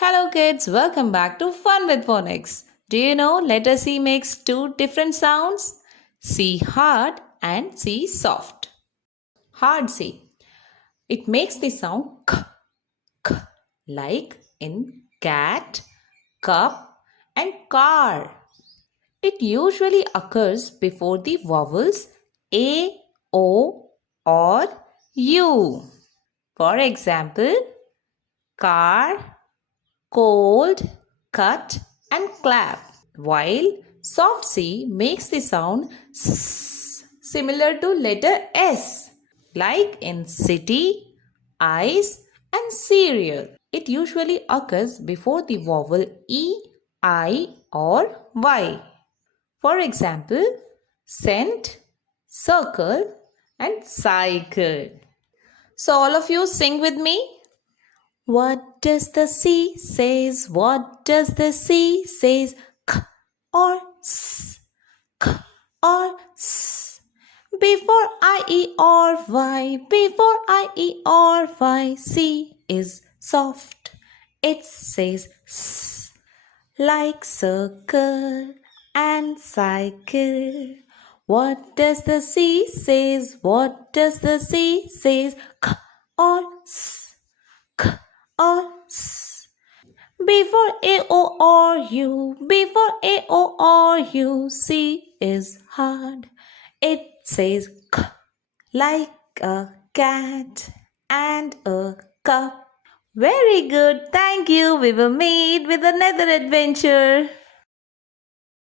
Hello kids, welcome back to Fun with Phonics. Do you know letter C makes two different sounds? C hard and C soft. Hard C. It makes the sound k, k, like in cat, cup and car. It usually occurs before the vowels A, O or U. For example, car, cold, cut, and clap. While soft C makes the sound S, similar to letter S, like in city, ice, and cereal. It usually occurs before the vowel E, I, or Y. For example, cent, circle, and cycle. So, all of you sing with me. What does the C says? What does the C says? K or S? K or S? Before I, E or Y, before I, E or Y, C is soft. It says S, like circle and cycle. What does the C says? What does the C says? K or S? K or S. Before A, O or U, before A, O or U, C is hard. It says K, like a cat and a cup. Very good. Thank you. We will meet with another adventure.